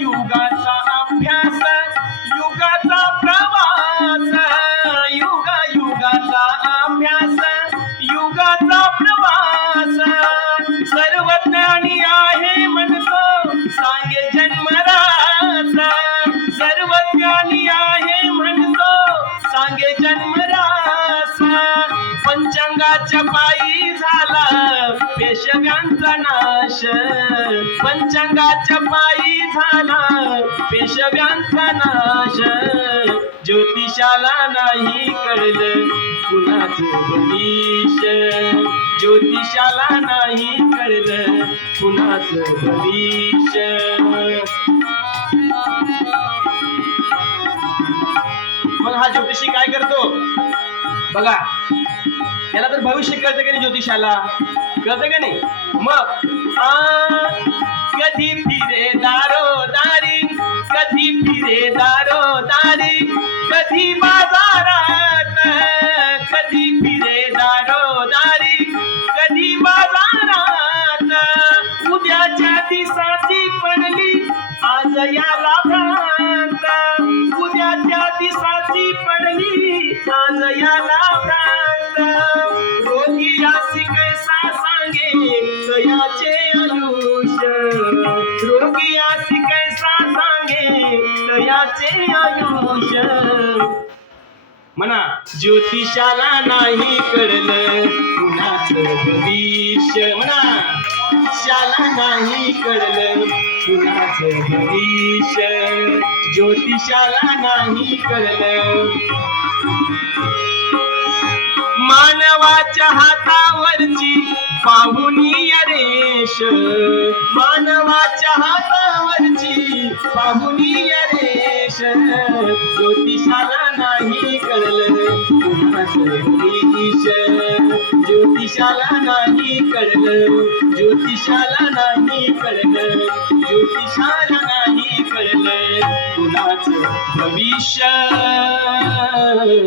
युगाचा अभ्यास, युगाचा प्रवास, युगाचा अभ्यास, युगाचा प्रवास. सर्वज्ञानी आहे म्हणतो सांगे जन्मरास, सर्वज्ञानी आहे म्हणतो सांगे जन्मरास. पंचांगाच्या पायी झाला पेशव्यांचा नाश, पंचांगाच्या पायी झाला पेशव्यांचा नाश. ज्योतिषाला नाही कळलं कुणाचं भविष्य, ज्योतिषाला नाही कळलं कुणाचं भविष्य. मग हा ज्योतिषी काय करतो बघा, याला तर भविष्य कळतं का नाही, ज्योतिषाला कळतं का नाही. मग कधी फिरे दारोदारी, कधी फिरे दारोदारी, कधी बाजारात, कधी फिरे दारोदारी, कधी बाजारात. उद्याच्या दिवसाची पडली आज याला भ्रांत, उद्याच्या दिवसाची पडली आज याला भ्रांत. रोगी असी कैसा सांगे तयाचे आयुष्य, रोगी असी कैसा सांगे तयाचे आयुष्य. म्हणा ज्योतिषाला नाही कळलं कुणाचं भविष्य, म्हणा शाला नाही कळलं कुणाचं भविष्य, ज्योतिषाला नाही कळलं. मानवाच्या हातावरची पाहुणी रेष, मानवाच्या हातावरची पाहुणी रेष. ज्योतिषाला नाही कळलं कुणाचं भविष्य, ज्योतिषाला नाही कळलं, ज्योतिषाला नाही कळलं, ज्योतिषाला नाही कळलं कुणाचं भविष्य.